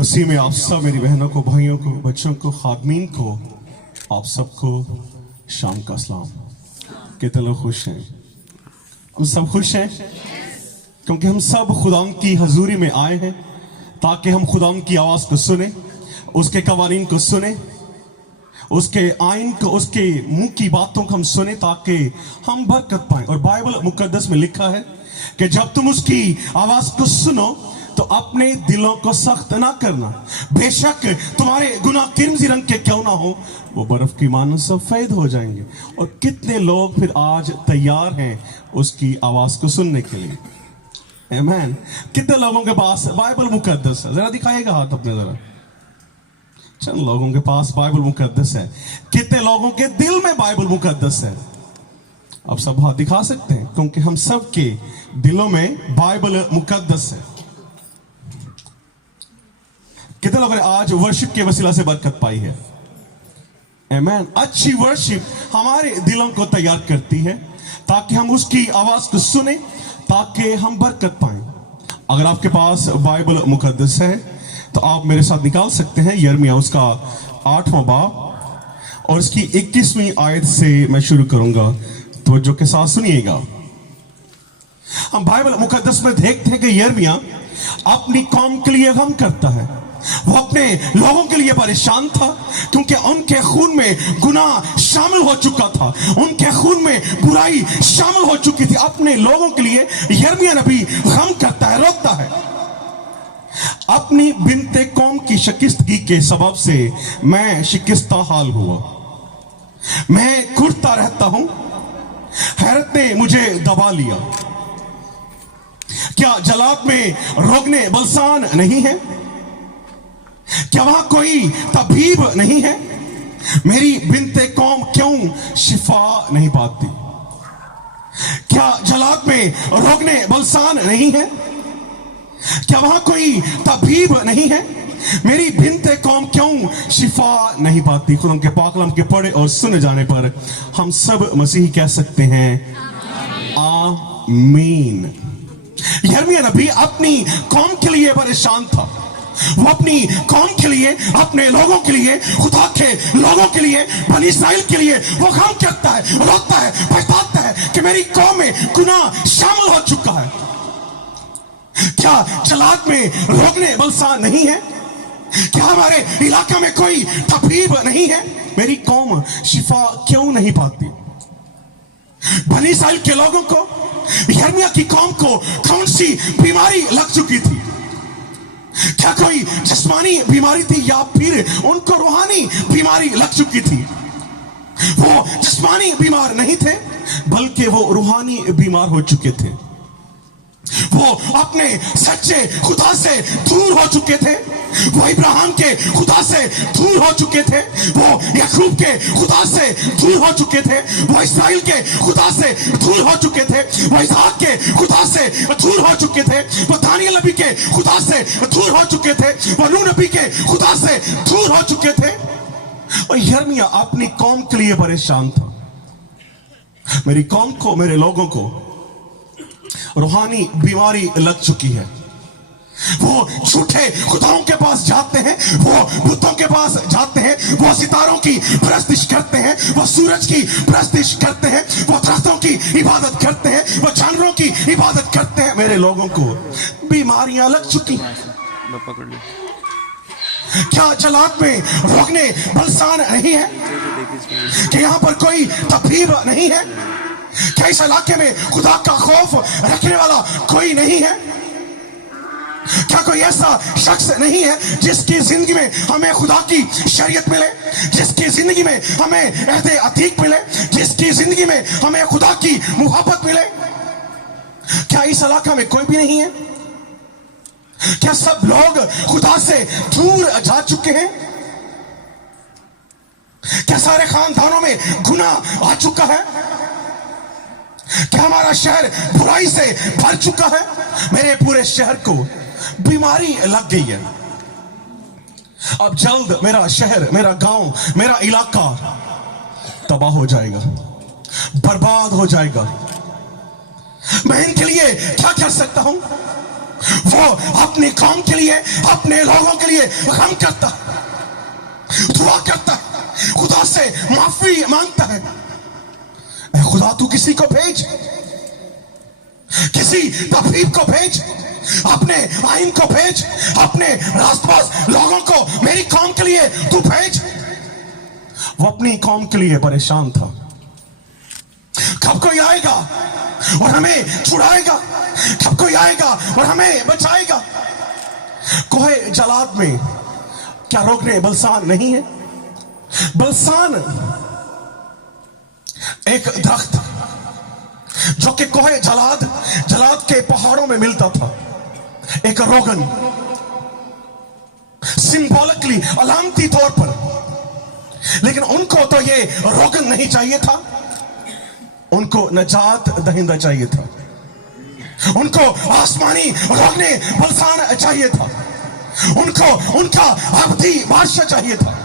मसीह में आप सब मेरी बहनों को, भाइयों को, बच्चों को, खादमीन को, आप सबको शाम का सलाम। कितने लोग खुश हैं? हम सब खुश हैं क्योंकि हम सब खुदाम की हजूरी में आए हैं ताकि हम खुदाम की आवाज़ को सुने, उसके कवानीन को सुने, उसके आइन को, उसके मुंह की बातों को हम सुने ताकि हम बरकत पाएं। और बाइबल मुकद्दस में लिखा है कि जब तुम उसकी आवाज़ को सुनो तो अपने दिलों को सख्त ना करना, बेशक तुम्हारे गुनाह किरमजी रंग के क्यों ना हो, वो बर्फ की मानो सफेद हो जाएंगे। और कितने लोग फिर आज तैयार हैं उसकी आवाज को सुनने के लिए? आमीन। कितने लोगों के पास बाइबल मुकद्दस है? जरा दिखाएगा हाथ अपने जरा। चंद लोगों के पास बाइबल मुकद्दस है। कितने लोगों के दिल में बाइबल मुकद्दस है? आप सब हाथ दिखा सकते हैं क्योंकि हम सब के दिलों में बाइबल मुकद्दस है। कितने लोगों ने आज वर्शिप के वसीला से बरकत पाई है? आमीन। अच्छी वर्शिप हमारे दिलों को तैयार करती है ताकि हम उसकी आवाज को सुने, ताकि हम बरकत पाएं। अगर आपके पास बाइबल मुकद्दस है तो आप मेरे साथ निकाल सकते हैं यिर्मयाह उसका 8वां बाब और इसकी 21वीं आयत से मैं शुरू करूंगा। तो जो के साथ सुनिएगा। हम बाइबल मुकद्दस में देखते हैं कि यिर्मयाह अपनी कौम के लिए गम करता है। वो अपने लोगों के लिए परेशान था क्योंकि उनके खून में गुनाह शामिल हो चुका था, उनके खून में बुराई शामिल हो चुकी थी। अपने लोगों के लिए यिर्मयाह नबी गम करता है, रोता है। अपनी बिनते कौम की शिकस्तगी के सबब से मैं शिकस्ता हाल हुआ, मैं घुटता रहता हूं, हैरत ने मुझे दबा लिया। क्या जलाद में रोगने बलसान नहीं है? क्या वहां कोई तबीब नहीं है? मेरी बिनते कौम क्यों शिफा नहीं पाती? क्या जलाद में रोगने बलसान नहीं है? क्या वहां कोई तबीब नहीं है? मेरी बिनते कौम क्यों शिफा नहीं पाती? खुदा के पाक कलाम के पढ़े और सुने जाने पर हम सब मसीही कह सकते हैं आमीन। यिर्मयाह नबी अपनी कौम के लिए परेशान था। वो अपनी कौम के लिए, अपने लोगों के लिए, खुदा के लोगों के लिए, बनी इस्राएल के लिए वो गम करता है, रोता है, पछताता है कि मेरी कौम में गुनाह शामिल हो चुका है। क्या जलाद में रोगने बलसान नहीं है? क्या हमारे इलाका में कोई तबीब नहीं है? मेरी कौम शिफा क्यों नहीं पाती? बनी इस्राएल के लोगों को, यिर्मयाह की कौम को कौन सी बीमारी लग चुकी थी? क्या कोई जिस्मानी बीमारी थी या फिर उनको रूहानी बीमारी लग चुकी थी? वो जिस्मानी बीमार नहीं थे बल्कि वो रूहानी बीमार हो चुके थे। वो अपने सच्चे खुदा से दूर हो चुके थे। वो इब्राहिम के खुदा से दूर हो चुके थे। वो याकूब के खुदा से दूर हो चुके थे। वो इस्राएल के खुदा से दूर हो चुके थे। वो इसहाक के खुदा से दूर हो चुके थे। वो दानियल नबी के खुदा से दूर हो चुके थे। वो नूह नबी के खुदा से दूर हो चुके थे। और यिर्मयाह अपनी कौम के लिए परेशान था। मेरी कौम को, मेरे लोगों को रूहानी बीमारी लग चुकी है। वो झूठे खुदाओं के पास जाते हैं, वो बुतों के पास जाते हैं, वो सितारों की परस्तिश करते हैं, वो सूरज की परस्तिश करते हैं, वो दरख्तों की इबादत करते हैं, वो जानवरों की इबादत करते हैं। मेरे लोगों को बीमारियां लग चुकी हैं। क्या जलाद में रोगने बलसान नहीं है? कि यहाँ पर कोई तबीब नहीं है? क्या इस इलाके में खुदा का खौफ रखने वाला कोई नहीं है? क्या कोई ऐसा शख्स नहीं है जिसकी जिंदगी में हमें खुदा की शरीयत मिले, जिसकी जिंदगी में हमें अहदे अतीक मिले, जिसकी जिंदगी में हमें खुदा की मुहब्बत मिले? क्या इस इलाका में कोई भी नहीं है? क्या सब लोग खुदा से दूर जा चुके हैं? क्या सारे खानदानों में गुनाह आ चुका है? क्या हमारा शहर बुराई से भर चुका है? मेरे पूरे शहर को बीमारी लग गई है। अब जल्द मेरा शहर, मेरा गांव, मेरा इलाका तबाह हो जाएगा, बर्बाद हो जाएगा। मैं इनके लिए क्या कर सकता हूं? वो अपने काम के लिए, अपने लोगों के लिए गम करता है, दुआ करता है, खुदा से माफी मांगता है। खुदा तू किसी को भेज, किसी तफरीब को भेज, अपने आइन को भेज, अपने आसपास लोगों को मेरी कौम के लिए तू भेज। वो अपनी कौम के लिए परेशान था। कब कोई आएगा और हमें छुड़ाएगा? कब कोई आएगा और हमें बचाएगा? कोहे जलाद में क्या रोकने बलसान नहीं है? बलसान एक दरख्त जो कि कोहे जलाद के पहाड़ों में मिलता था, एक रोगन, सिंबॉलिकली, अलामती तौर पर। लेकिन उनको तो ये रोगन नहीं चाहिए था, उनको नजात दहिंदा चाहिए था, उनको आसमानी रोगने बलसान चाहिए था, उनको उनका अब्दी बादशाह चाहिए था।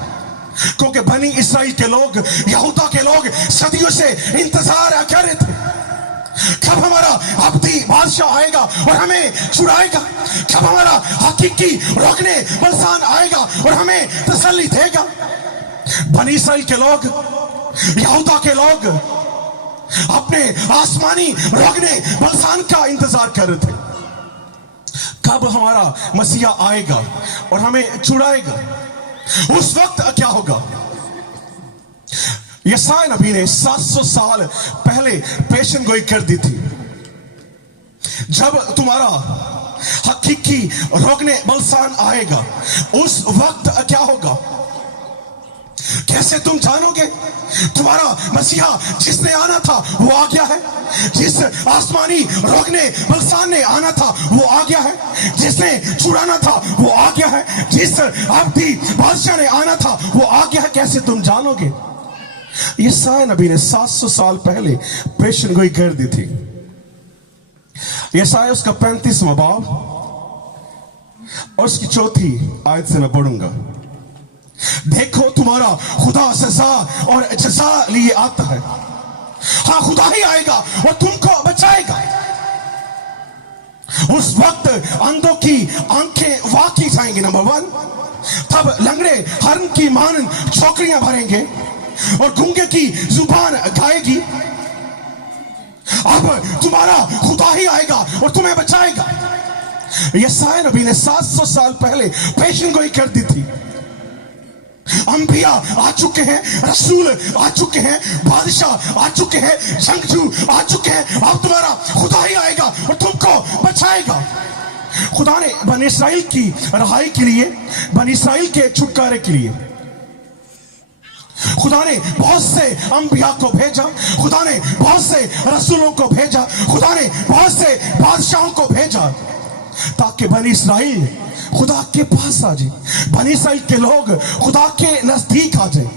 क्योंकि बनी इसराइल के लोग, यहूदा के लोग सदियों से इंतजार कर रहे थे, कब हमारा अब्दी बादशाह आएगा और हमें छुड़ाएगा, कब हमारा हकीकी रोकने बलसान आएगा और हमें तसल्ली देगा। बनी इसराइल के लोग, यहूदा के लोग अपने आसमानी रोकने बलसान का इंतजार कर रहे थे, कब हमारा मसीहा आएगा और हमें छुड़ाएगा। उस वक्त क्या होगा? यशायाह नबी ने 700 साल पहले पेशन गोई कर दी थी। जब तुम्हारा हकीकी रोकने बलसान आएगा, उस वक्त क्या होगा? कैसे तुम जानोगे? तुम्हारा मसीहा जिसने आना था वो आ गया है, जिस आसमानी रोकने बलसान ने आना था वो आ गया है, जिसने छुड़ाना था वो आ गया है, जिस अब्दी बादशाह ने आना था वो आ गया है। कैसे तुम जानोगे? यशायाह नबी ने 700 साल पहले पेशन गोई कर दी थी। यशायाह उसका 35वां बाब और उसकी 4थी आयत से मैं पढ़ूंगा। देखो तुम्हारा खुदा सजा और जजा लिए आता है। हाँ, खुदा ही आएगा और तुमको बचाएगा। उस वक्त अंधों की आंखें वाकी जाएंगी, नंबर 1। तब लंगड़े हरन की मान चौकड़ियां भरेंगे और गूंगे की जुबान गाएगी। अब तुम्हारा खुदा ही आएगा और तुम्हें बचाएगा। यशायाह नबी ने 700 साल पहले पेशन गोई कर दी थी। अंबिया आ चुके हैं, रसूल आ चुके हैं, बादशाह आ चुके हैं, जंगजू आ चुके हैं। अब तुम्हारा खुदा ही आएगा और तुमको बचाएगा। खुदा ने बनी इसराइल की रहाई के लिए, बनी इसराइल के छुटकारे के लिए खुदा ने बहुत से अंबिया को भेजा, खुदा ने बहुत से रसूलों को भेजा, खुदा ने बहुत से बादशाहों को भेजा, ताकि बनी इसराइल खुदा के पास आ जाए, बनी इसराइल के लोग खुदा के नजदीक आ जाए।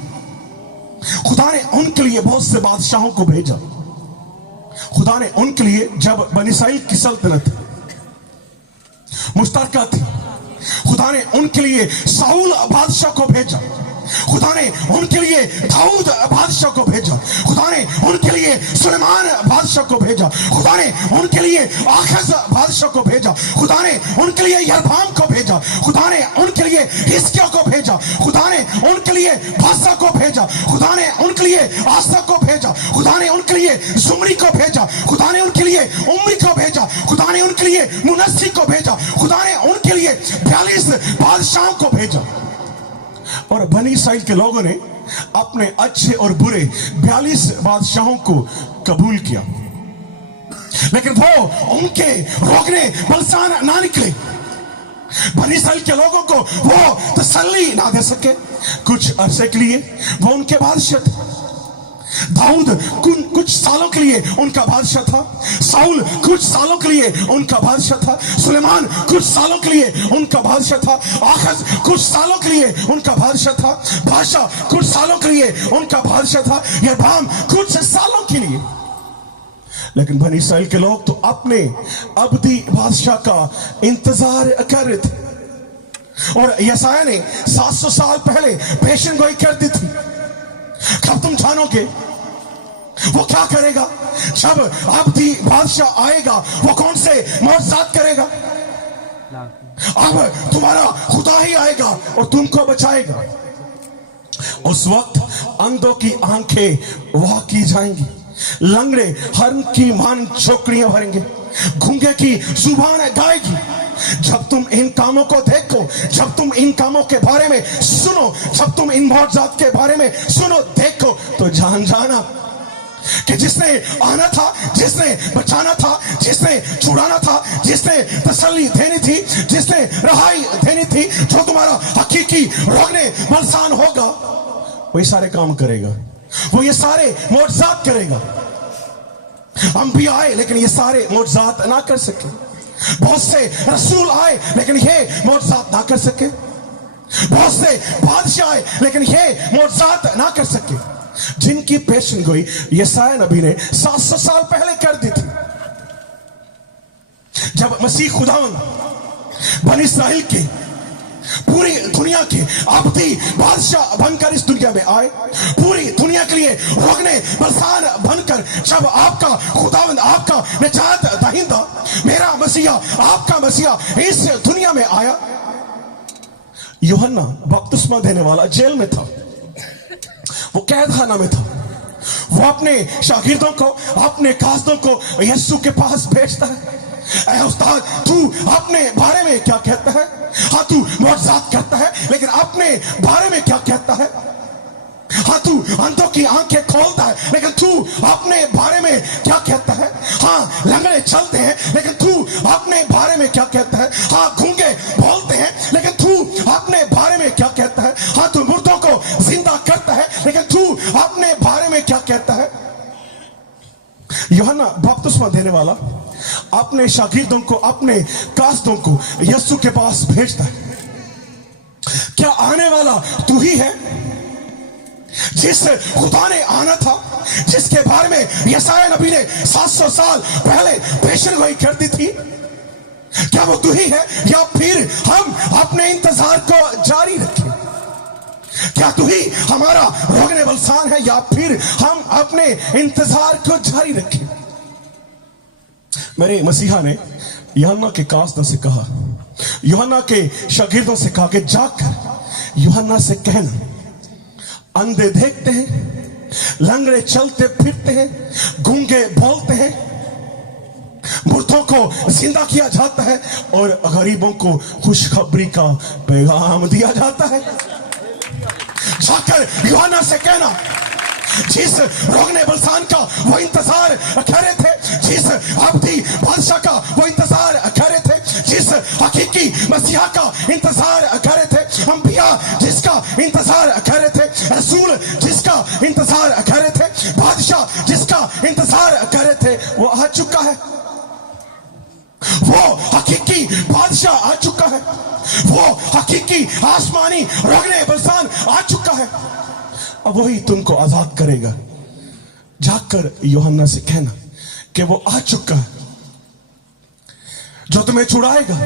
खुदा ने उनके लिए बहुत से बादशाहों को भेजा। खुदा ने उनके लिए, जब बनी इसराइल की सल्तनत मुश्तरका थी, खुदा ने उनके लिए साउल बादशाह को भेजा, खुदा ने उनके लिए दाऊद बादशाह को भेजा, खुदा ने उनके लिए सुलेमान बादशाह को भेजा, खुदा ने उनके लिए आखज बादशाह को भेजा, खुदा ने उनके लिए यरबाम को भेजा, खुदा ने उनके लिए हिजकिय्याह को भेजा, खुदा ने उनके लिए बासा को भेजा, खुदा ने उनके लिए आसा को भेजा, खुदा ने उनके लिए जुमरी को भेजा, खुदा ने उनके लिए उमरी को भेजा, खुदा ने उनके लिए मुनस्सी को भेजा, खुदा ने उनके लिए 42 बादशाहों को भेजा। और बनी इसराइल के लोगों ने अपने अच्छे और बुरे 42 बादशाहों को कबूल किया, लेकिन वो उनके रोकने बलसान ना निकले। बनी इसराइल के लोगों को वो तसल्ली ना दे सके। कुछ अरसे के लिए वो उनके बादशाह थे, दाऊद कुछ सालों के लिए उनका बादशाह था, साउल कुछ सालों के लिए उनका बादशाह था, सुलेमान कुछ सालों के लिए उनका बादशाह था, आखज कुछ सालों के लिए उनका बादशाह था, बादशाह कुछ सालों के लिए उनका बादशाह था, यरबाम कुछ सालों के लिए। लेकिन बनी इस्राएल के लोग तो अपने अब्दी बादशाह का इंतजार कर रहे थे। और यशायाह ने 700 साल पहले पेशन गोई कर दी थी। कब तुम जानोगे वो क्या करेगा? जब अब्दी बादशाह आएगा वो कौन से मौजज़ात करेगा? अब तुम्हारा खुदा ही आएगा और तुमको बचाएगा। उस वक्त अंधों की आंखें वाह की जाएंगी, लंगड़े हर्न की मान चौकड़ियां भरेंगे, गूंगे की जुबान गाएगी। जब तुम इन कामों को देखो, जब तुम इन कामों के बारे में सुनो, जब तुम इन मौजज़ात के बारे में सुनो देखो, तो जान जाना कि जिसने आना था, जिसने बचाना था, जिसने छुड़ाना था, जिसने तसल्ली देनी थी, जिसने रहाई देनी थी, जो तुम्हारा हकीकी रोकने बलसान होगा, वही सारे काम करेगा, वो ये सारे मौजज़ात करेगा। हम भी आए लेकिन ये सारे मौजज़ात ना कर सके, बहुत से रसूल आए लेकिन ये मौजज़ात ना कर सके, बहुत से बादशाह आए लेकिन ये मौजज़ात ना कर सके, जिनकी पेशन गोई यशायाह नबी ने 700 साल पहले कर दी थी। जब मसीह खुदावन बनी इस्राएल के पूरी दुनिया के अब्दी बादशाह बनकर इस दुनिया में आए, पूरी दुनिया के लिए रोकने बलसान बनकर, जब आपका खुदावंद, आपका निजात दहिंदा, मेरा मसीहा, आपका मसीहा इस दुनिया में आया, यूहन्ना बपतिस्मा देने वाला जेल में था, वो कैद खाना में था। वो अपने शागिर्दों को, अपने कास्दों को यीशु के पास भेजता है। ऐ उस्ताद, तू अपने बारे में क्या कहता है? हाँ, तू मौजज़ात करता है, लेकिन अपने बारे में क्या कहता है? हाँ, तू अंधों की आंखें खोलता है, लेकिन तू अपने बारे में क्या कहता है? हाँ, लंगड़े चलते हैं, लेकिन तू अपने बारे में क्या कहता है? हाँ, गूंगे बोलते हैं, लेकिन तू अपने बारे में क्या कहता है? हाँ, तू मुर्दों को जिंदा करता है, लेकिन तू अपने बारे में क्या कहता है? यूहन्ना बपतिस्मा देने वाला अपने शागिर्दों को, अपने कास्दों को यीशु के पास भेजता है। क्या आने वाला तू ही है जिस खुदा ने आना था, जिसके बारे में यशायाह नबी ने 700 साल पहले पेशन गोई कर दी थी? क्या वो तू ही है, या फिर हम अपने इंतजार को जारी रखें? क्या तू ही हमारा रोकने बलसान है, या फिर हम अपने इंतजार को जारी रखें? मेरे मसीहा ने यूहन्ना के कास्दों से कहा, यूहन्ना के शागिर्दों से कहा कि जाकर यूहन्ना से कहना, अंधे देखते हैं, लंगड़े चलते फिरते हैं, गूंगे बोलते हैं, मुर्दों को जिंदा किया जाता है और गरीबों को खुशखबरी का पैगाम दिया जाता है। जाकर यूहन्ना से कहना, जिस रोकने बलसान का वो इंतजार कर रहे थे, जिस अब्दी बादशाह का वो इंतजार कर रहे थे, जिस हकीकी मसीहा का इंतजार कर रहे थे, अंबिया जिसका इंतजार कर रहे थे, रसूल जिसका इंतजार कर रहे थे, बादशाह जिसका इंतजार कर रहे थे, वो आ चुका है। वो हकीकी बादशाह आ चुका है, वो हकीकी आसमानी रोकने बलसान आ चुका है। अब वही तुमको आजाद करेगा। जाकर यूहन्ना से कहना कि वो आ चुका है, जो तुम्हें छुड़ाएगा,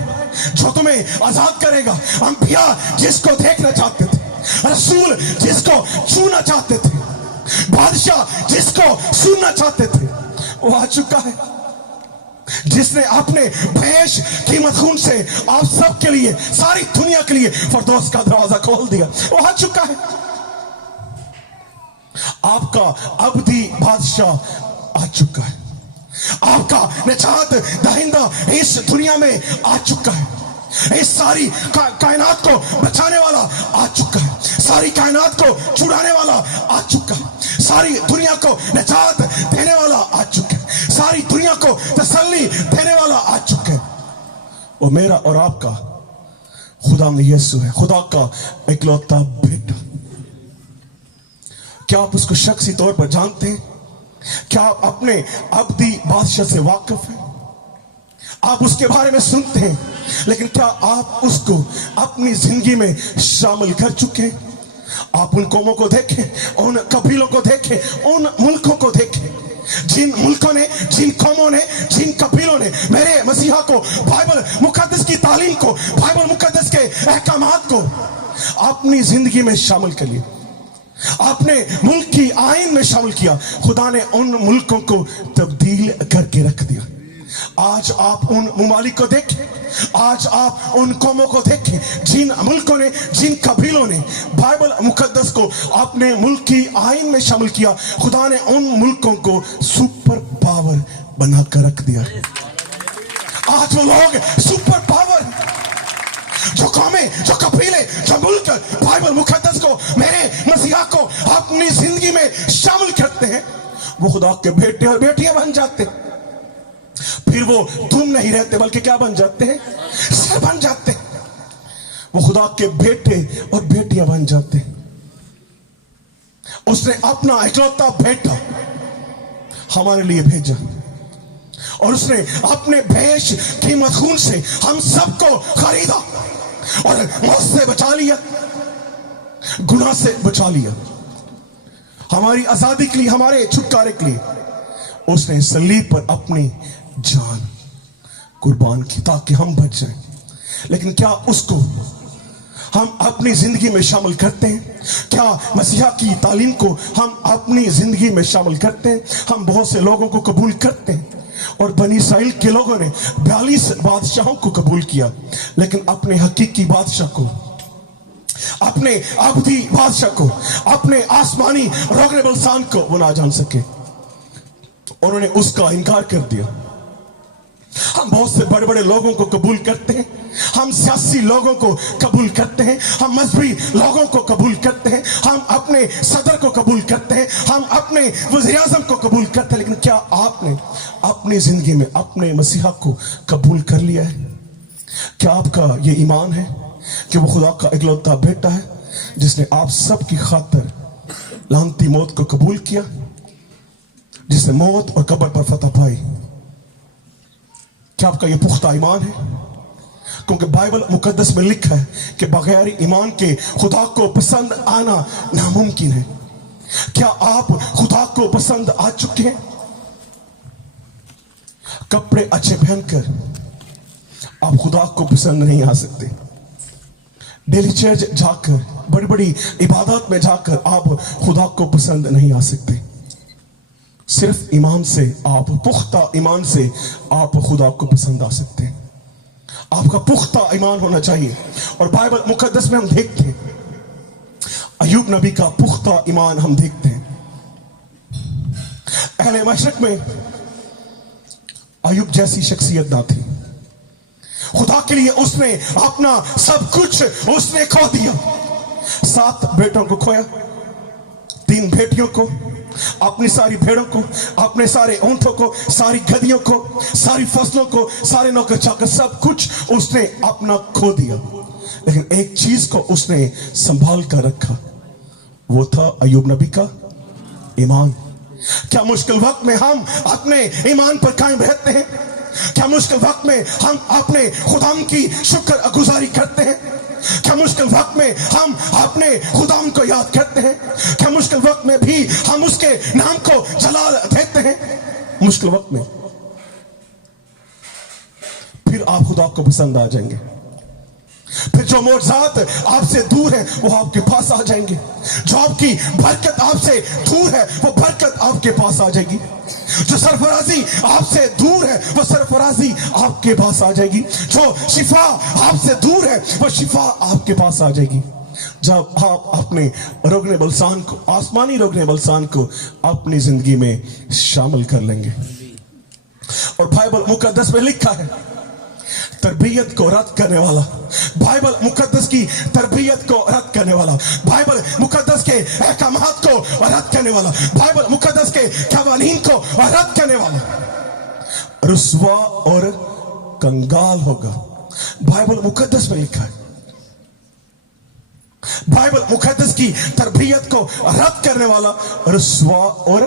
जो तुम्हें आजाद करेगा। अंबिया जिसको देखना चाहते थे, रसूल जिसको छूना चाहते थे, बादशाह जिसको सुनना चाहते थे, वो आ चुका है, जिसने अपने भेष कीमत खून से आप सब के लिए, सारी दुनिया के लिए फरदौस का दरवाजा खोल दिया। वो आ चुका है। आपका अब्दी बादशाह आ चुका है, आपका निजात दहिंदा इस दुनिया में आ चुका है, इस सारी कायनात को बचाने वाला आ चुका है, सारी कायनात को छुड़ाने वाला आ चुका है, सारी दुनिया को निजात देने वाला आ चुका है, सारी दुनिया को तसल्ली देने वाला आ चुका है। वो मेरा और आपका खुदा यीशु है, खुदा का इकलौता बेटा। क्या क्या आप उसको शख्सी तौर पर जानते हैं? क्या आप अपने अब्दी बादशाह से वाकिफ हैं? आप उसके बारे में सुनते हैं, लेकिन क्या आप उसको अपनी जिंदगी में शामिल कर चुके हैं? आप उन कौमों को देखें, उन कबीलों को देखें, उन मुल्कों को देखें, जिन मुल्कों ने, जिन कौमों ने, जिन कबीलों ने मेरे मसीहा को, बाइबल मुकद्दस की तालीम को, बाइबल मुकद्दस के अहकामात को अपनी जिंदगी में शामिल कर लिया, आपने मुल्क की आईन में शामिल किया, खुदा ने उन मुल्कों को तब्दील करके रख दिया। आज आप उन ममालिक को देखें, आज आप उन कौमों को देखें, जिन मुल्कों ने, जिन कबीलों ने बाइबल मुकद्दस को अपने मुल्क की आईन में शामिल किया, खुदा ने उन मुल्कों को सुपर पावर बनाकर रख दिया। आज वो लोग सुपर पावर, जो कौमें, जो कबीले, जो मुल्क बाइबल मुकद्दस को, मेरे मसीहा को अपनी जिंदगी में शामिल करते हैं, वो खुदा के बेटे और बेटियां बन जाते हैं। फिर वो तुम नहीं रहते, बल्कि क्या बन जाते हैं? सर बन जाते हैं। वो खुदा के बेटे और बेटियां बन जाते हैं। उसने अपना इकलौता बेटा हमारे लिए भेजा, और उसने अपने भेष कीमत खून से हम सबको खरीदा और मौत से बचा लिया, गुनाह से बचा लिया। हमारी आजादी के लिए, हमारे छुटकारे के लिए उसने सलीब पर अपनी जान कुर्बान की, ताकि हम बच जाएं। लेकिन क्या उसको हम अपनी जिंदगी में शामिल करते हैं? क्या मसीहा की तालीम को हम अपनी जिंदगी में शामिल करते हैं? हम बहुत से लोगों को कबूल करते हैं, और बनी इस्राइल के लोगों ने 42 बादशाहों को कबूल किया, लेकिन अपने हकीकी बादशाह को, अपने अब्दी बादशाह को, अपने आसमानी रोगनेबल शान को वो ना जान सके, उन्होंने उसका इनकार कर दिया। हम बहुत से बड़े बड़े लोगों को कबूल करते हैं, हम सियासी लोगों को कबूल करते हैं, हम मजहबी लोगों को कबूल करते हैं, हम अपने सदर को कबूल करते हैं, हम अपने वज़ीर आज़म को कबूल करते हैं, लेकिन क्या आपने अपनी जिंदगी में अपने मसीहा को कबूल कर लिया है? क्या आपका ये ईमान है कि वो खुदा का इकलौता बेटा है, जिसने आप सब की खातिर लानती मौत को कबूल किया, जिसने मौत और कब्र पर फतह पाई? क्या आपका ये पुख्ता ईमान है? क्योंकि बाइबल मुकद्दस में लिखा है कि बगैर ईमान के खुदा को पसंद आना नामुमकिन है। क्या आप खुदा को पसंद आ चुके हैं? कपड़े अच्छे पहनकर आप खुदा को पसंद नहीं आ सकते। डेली चर्च जाकर, बड़ी बड़ी इबादत में जाकर आप खुदा को पसंद नहीं आ सकते। सिर्फ ईमान से, आप पुख्ता ईमान से आप खुदा को पसंद आ सकते हैं। आपका पुख्ता ईमान होना चाहिए। और बाइबल मुकद्दस में हम देखते हैं, अय्यूब नबी का पुख्ता ईमान हम देखते हैं। अहले मशरक में अय्यूब जैसी शख्सियत ना थी। खुदा के लिए उसने अपना सब कुछ उसने खो दिया। 7 बेटों को खोया, 3 बेटियों को, अपनी सारी भेड़ों को, अपने सारे ऊंटों को, सारी गधियों को, सारी फसलों को, सारे नौकर चाकर, सब कुछ उसने अपना खो दिया। लेकिन एक चीज को उसने संभाल कर रखा, वो था अय्यूब नबी का ईमान। क्या मुश्किल वक्त में हम अपने ईमान पर कायम रहते हैं? क्या मुश्किल वक्त में हम अपने खुदाम की शुक्र गुजारी करते हैं? क्या मुश्किल वक्त में हम अपने खुदाम को याद करते हैं? क्या मुश्किल वक्त में भी हम उसके नाम को जलाल देते हैं? मुश्किल वक्त में फिर आप खुदा को पसंद आ जाएंगे। फिर जो मौजूद आपसे दूर है वो आपके पास आ जाएंगे। जो आपकी बरकत आपसे दूर है वो बरकत आपके पास आ जाएगी। जो सरफराजी आपसे दूर है वो सरफराजी आपके पास आ जाएगी। जो शिफा आपसे दूर है वो शिफा आपके पास आ जाएगी। जब आप अपने रोगने बलसान को, आसमानी रोगने बलसान को अपनी जिंदगी में शामिल कर लेंगे। और बाइबल मुकद्दस में लिखा है, तरबियत को रद्द करने वाला, बाइबल मुकद्दस की तरबियत को रद्द करने वाला, बाइबल मुकद्दस के अहकामात को रद्द करने वाला, बाइबल मुकद्दस के कवानीन को रद्द करने वाला रुस्वा और कंगाल होगा। बाइबल मुकद्दस में लिखा है। बाइबल मुकद्दस की तरबियत को रद्द करने वाला रुस्वा और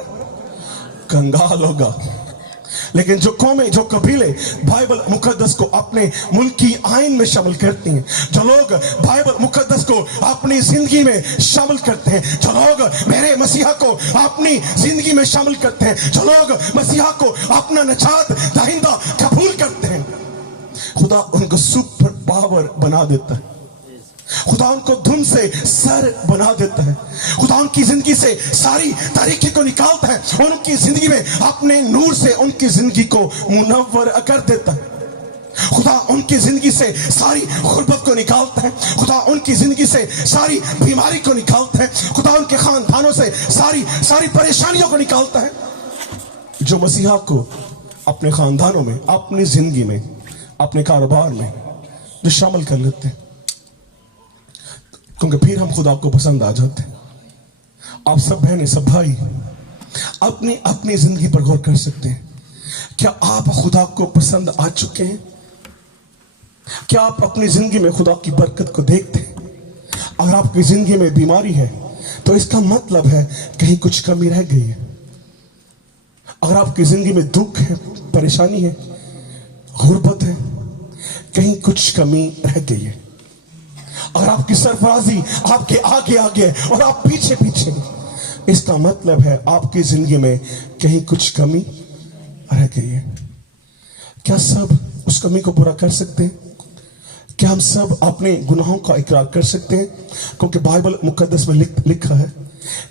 कंगाल होगा। लेकिन जो कौमें, जो कबीले बाइबल मुकद्दस को अपने मुल्क की आइन में शामिल करती हैं, जो लोग बाइबल मुकद्दस को अपनी जिंदगी में शामिल करते हैं, जो लोग मेरे मसीहा को अपनी जिंदगी में शामिल करते हैं, जो लोग मसीहा को अपना नजात दहिंदा कबूल करते हैं, खुदा उनको सुपर पावर बना देता है। खुदा उनको धुन से सर बना देता है। खुदा उनकी जिंदगी से सारी तारीकी को निकालता है और उनकी जिंदगी में अपने नूर से उनकी जिंदगी को मुनव्वर कर देता है। खुदा उनकी जिंदगी से सारी गुर्बत को निकालता है। खुदा उनकी जिंदगी से सारी बीमारी को निकालता है। खुदा उनके खानदानों से सारी परेशानियों को निकालता है। जो मसीहा को अपने खानदानों में, अपनी जिंदगी में, अपने कारोबार में जो शामिल कर लेते हैं, क्योंकि फिर हम खुदा को पसंद आ जाते हैं। आप सब बहनें, सब भाई अपनी अपनी जिंदगी पर गौर कर सकते हैं। क्या आप खुदा को पसंद आ चुके हैं? क्या आप अपनी जिंदगी में खुदा की बरकत को देखते हैं? अगर आपकी जिंदगी में बीमारी है तो इसका मतलब है कहीं कुछ कमी रह गई है। अगर आपकी जिंदगी में दुख है, परेशानी है, गुर्बत है, कहीं कुछ कमी रह गई है। अगर आपकी सरफराजी आपके आगे आगे है और आप पीछे पीछे, इसका मतलब है आपकी जिंदगी में कहीं कुछ कमी रह गई है। क्या सब उस कमी को पूरा कर सकते हैं? क्या हम सब अपने गुनाहों का इकरार कर सकते हैं? क्योंकि बाइबल मुकद्दस में लिखा है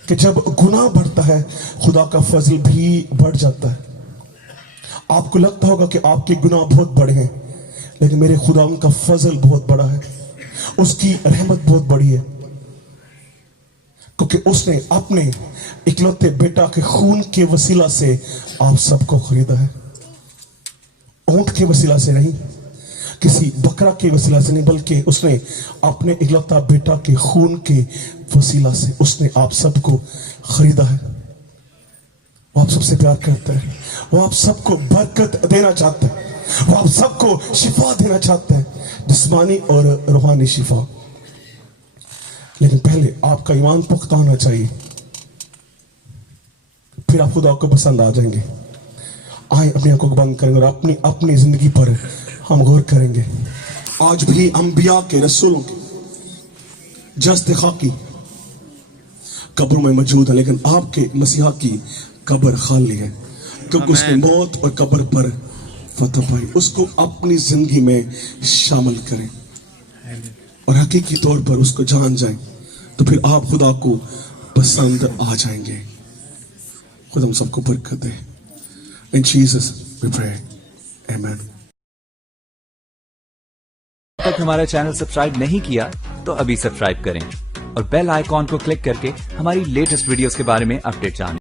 कि जब गुनाह बढ़ता है खुदा का फजल भी बढ़ जाता है। आपको लगता होगा कि आपके गुनाह बहुत बड़े हैं, लेकिन मेरे खुदा उनका फजल बहुत बड़ा है, उसकी रहमत बहुत बड़ी है, क्योंकि उसने अपने इकलौते बेटा के खून के वसीला से आप सबको खरीदा है। ऊंट के वसीला से नहीं, किसी बकरा के वसीला से नहीं, बल्कि उसने अपने इकलौता बेटा के खून के वसीला से उसने आप सबको खरीदा है। वो आप सबसे प्यार करता है, वो आप सबको बरकत देना चाहता है, वो आप सबको शिफा देना चाहता है, जिस्मानी और रूहानी शिफा। लेकिन पहले आपका ईमान पुख्ता होना चाहिए, फिर आप खुदा को पसंद आ जाएंगे। आए अपनी आंखों को बंद करेंगे और अपनी जिंदगी पर हम गौर करेंगे। आज भी अंबिया के, रसूलों के जस्ते खाकी कब्रों में मौजूद है, लेकिन आपके मसीहा की कब्र खाली है, क्योंकि उसने मौत और कब्र पर फतह पाई। उसको अपनी जिंदगी में शामिल करें और हकीकी तौर पर उसको जान जाएं, तो फिर आप खुदा को पसंद आ जाएंगे। खुदा हम सबको बरकत दे। In Jesus we pray. Amen. अब तक हमारा चैनल सब्सक्राइब नहीं किया तो अभी सब्सक्राइब करें और बेल आइकॉन को क्लिक करके हमारी लेटेस्ट वीडियोस के बारे में अपडेट जानें।